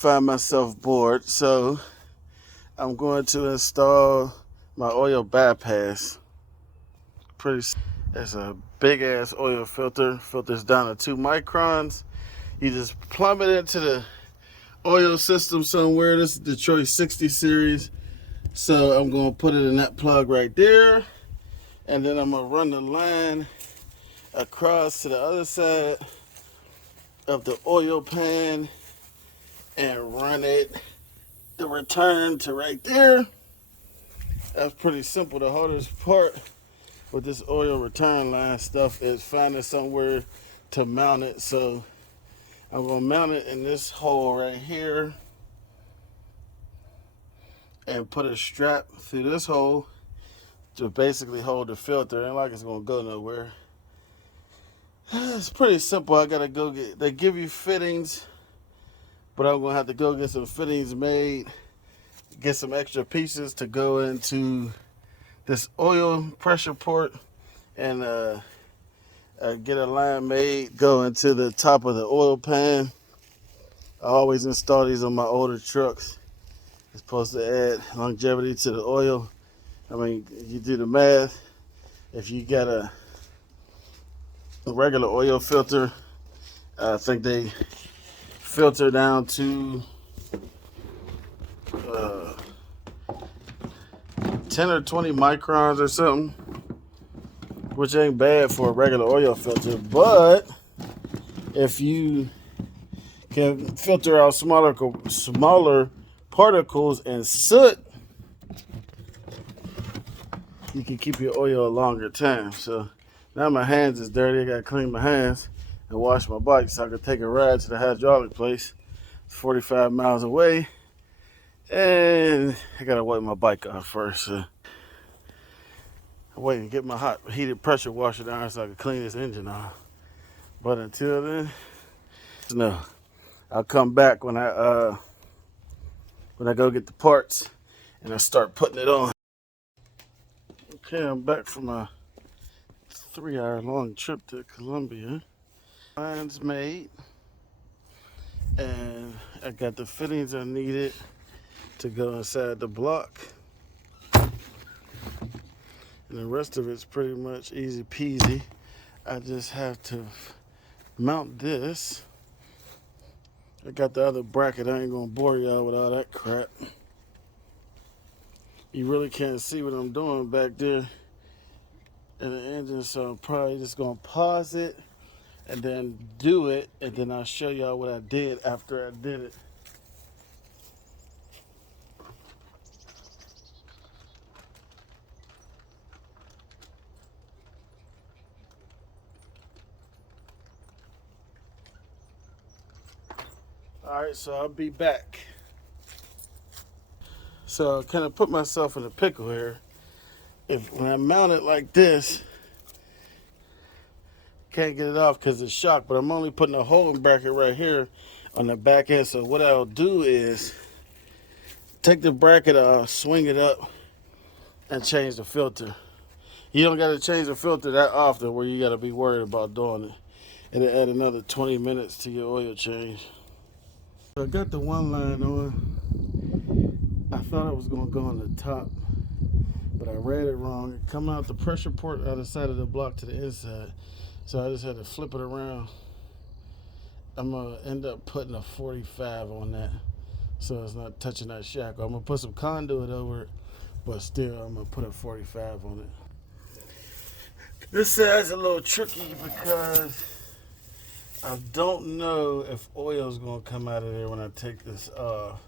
Find myself bored, so I'm going to install my oil bypass. It's a big ass oil filter. Filters down to 2 microns. You just plumb it into the oil system somewhere. This is Detroit 60 series. So I'm going to put it in that plug right there. And then I'm going to run the line across to the other side of the oil pan and run it the return to right there. That's pretty simple. The hardest part with this oil return line stuff is finding somewhere to mount it. So I'm going to mount it in this hole right here and put a strap through this hole to basically hold the filter. Ain't like it's going to go nowhere. It's pretty simple. I got to go get, they give you fittings, but I'm going to have to go get some fittings made, get some extra pieces to go into this oil pressure port, and get a line made, go into the top of the oil pan. I always install these on my older trucks. It's supposed to add longevity to the oil. I mean, you do the math. If you got a regular oil filter, I think they filter down to 10 or 20 microns or something, which ain't bad for a regular oil filter. But if you can filter out smaller particles and soot, you can keep your oil a longer time. So now my hands is dirty. I gotta clean my hands and wash my bike so I can take a ride to the hydraulic place. It's 45 miles away, and I gotta wipe my bike off first. So I'm waiting to get my hot heated pressure washer down so I can clean this engine off. But until then, no, I'll come back when I go get the parts and I start putting it on. Okay, I'm back from a 3-hour long trip to Columbia. Line's made, and I got the fittings I needed to go inside the block. And the rest of it's pretty much easy peasy. I just have to mount this. I got the other bracket. I ain't gonna bore y'all with all that crap. You really can't see what I'm doing back there in the engine, so I'm probably just gonna pause it and then do it, and then I'll show y'all what I did after I did it. All right, so I'll be back. So I kind of put myself in a pickle here. When I mount it like this, can't get it off because it's shocked, but I'm only putting a holding bracket right here on the back end. So what I'll do is take the bracket off, swing it up, and change the filter. You don't got to change the filter that often where you got to be worried about doing it. It'll add another 20 minutes to your oil change. So I got the one line on. I thought it was going to go on the top, but I read it wrong. It come out the pressure port out the side of the block to the inside. So I just had to flip it around. I'm going to end up putting a 45 on that, so it's not touching that shackle. I'm going to put some conduit over it, but still I'm going to put a 45 on it. This side's a little tricky because I don't know if oil's going to come out of there when I take this off.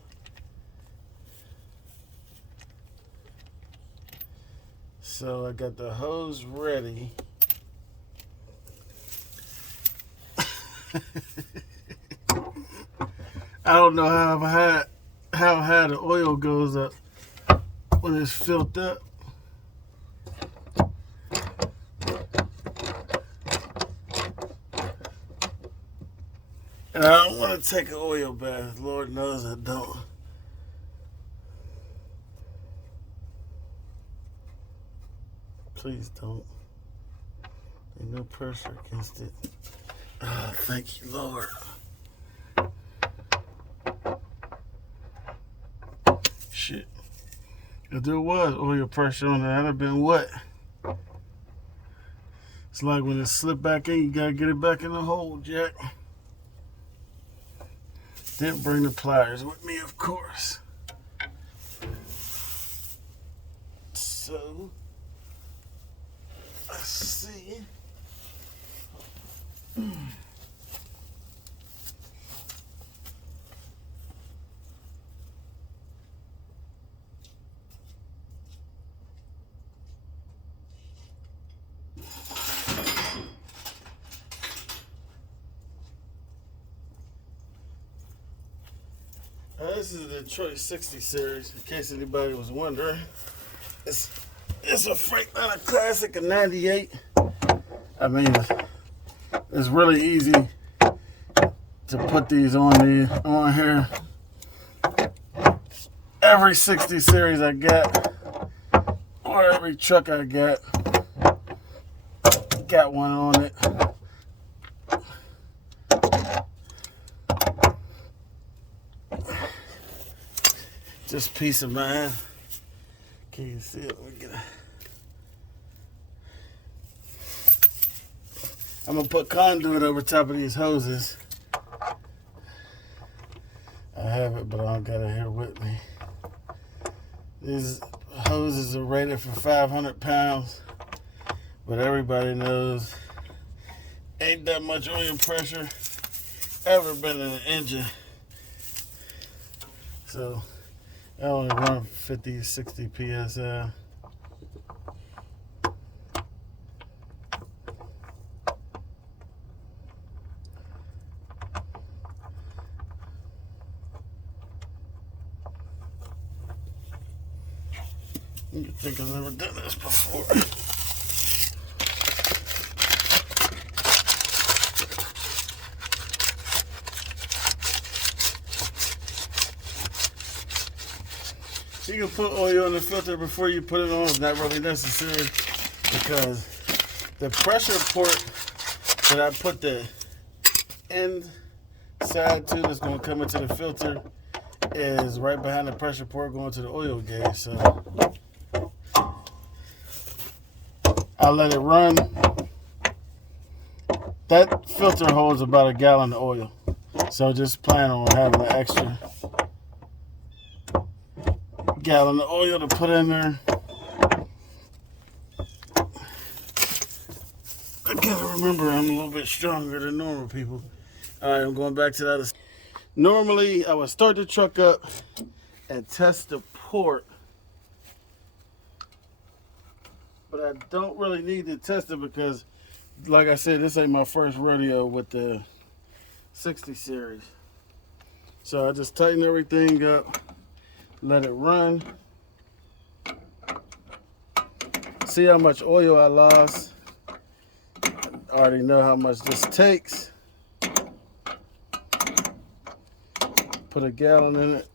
So I got the hose ready. I don't know how high the oil goes up when it's filled up. And I don't want to take an oil bath. Lord knows I don't. Please don't. Ain't no pressure against it. Oh, thank you, Lord. shit. If there was oil pressure on it, that'd have been wet. It's like when it slipped back in, you gotta get it back in the hole, Jack. Didn't bring the pliers with me, of course. So, let's see. This is the Detroit 60 series, in case anybody was wondering. It's a Freightliner Classic of 98. I mean, it's really easy to put these on here. Every 60 series I got, or every truck I got one on it. Just peace of mind. Can you see it? I'm gonna put conduit over top of these hoses. I have it, but I don't got it here with me. These hoses are rated for 500 pounds, but everybody knows ain't that much oil pressure ever been in an engine. So I only run 50, 60 PSI. You think I've never done this before. You can put oil in the filter before you put it on. It's not really necessary because the pressure port that I put the inside to that's going to come into the filter is right behind the pressure port going to the oil gauge. So I'll let it run. That filter holds about a gallon of oil. So just plan on having an extra gallon of oil to put in there. I gotta remember I'm a little bit stronger than normal people. Alright, I'm going back to the other side. Normally I would start the truck up and test the port, but I don't really need to test it because, like I said, this ain't my first rodeo with the 60 series. So I just tighten everything up, let it run, see how much oil I lost. I already know how much this takes. Put a gallon in it.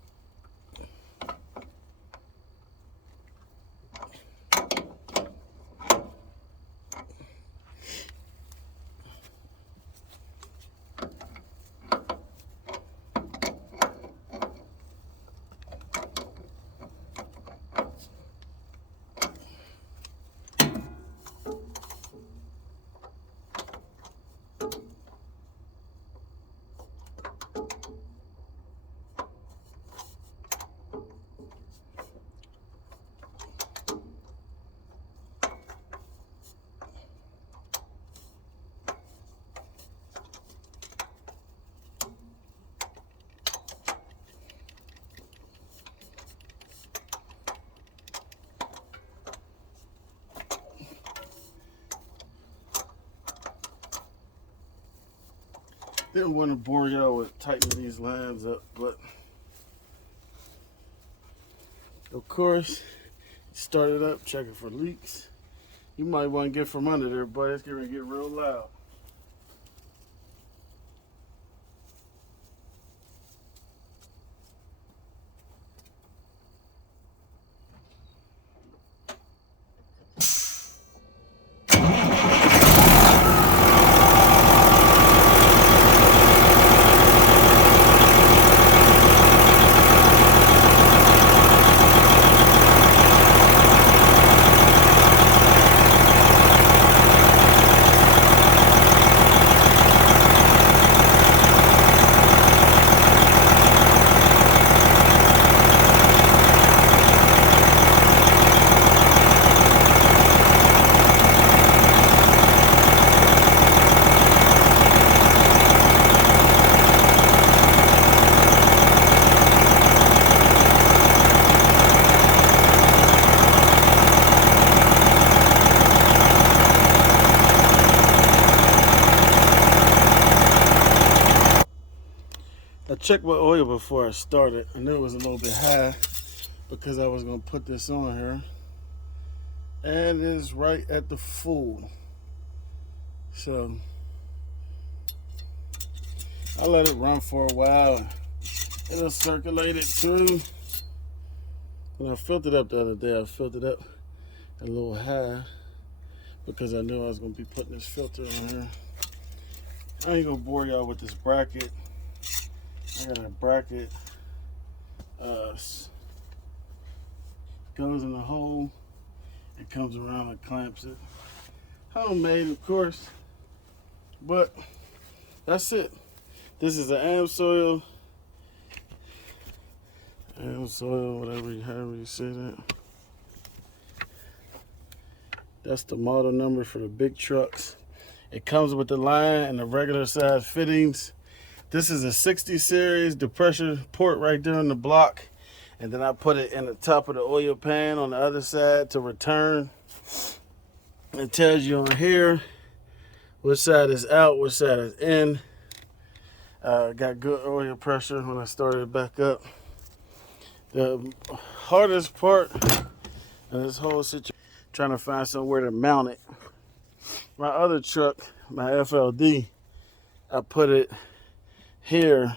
Didn't want to bore y'all with tightening these lines up, but of course, start it up, checking for leaks. You might want to get from under there, but it's going to get real loud. checked my oil before I started. I knew it was a little bit high because I was going to put this on here. And it's right at the full. So I let it run for a while. It'll circulate it through. When I filled it up the other day, I filled it up a little high because I knew I was going to be putting this filter on here. I ain't going to bore y'all with this bracket. I got a bracket. Goes in the hole. It comes around and clamps it. Homemade, of course. But that's it. This is an amsoil. Amsoil, however you say that. That's the model number for the big trucks. It comes with the line and the regular size fittings. This is a 60 series, the pressure port right there in the block. And then I put it in the top of the oil pan on the other side to return. It tells you on here which side is out, which side is in. Got good oil pressure when I started it back up. The hardest part of this whole situation, trying to find somewhere to mount it. My other truck, my FLD, I put it here.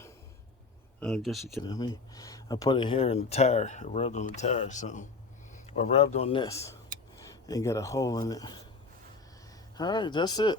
I guess you can hear me. I put it here in the tire. I rubbed on the tire or something. Or rubbed on this and got a hole in it. All right, that's it.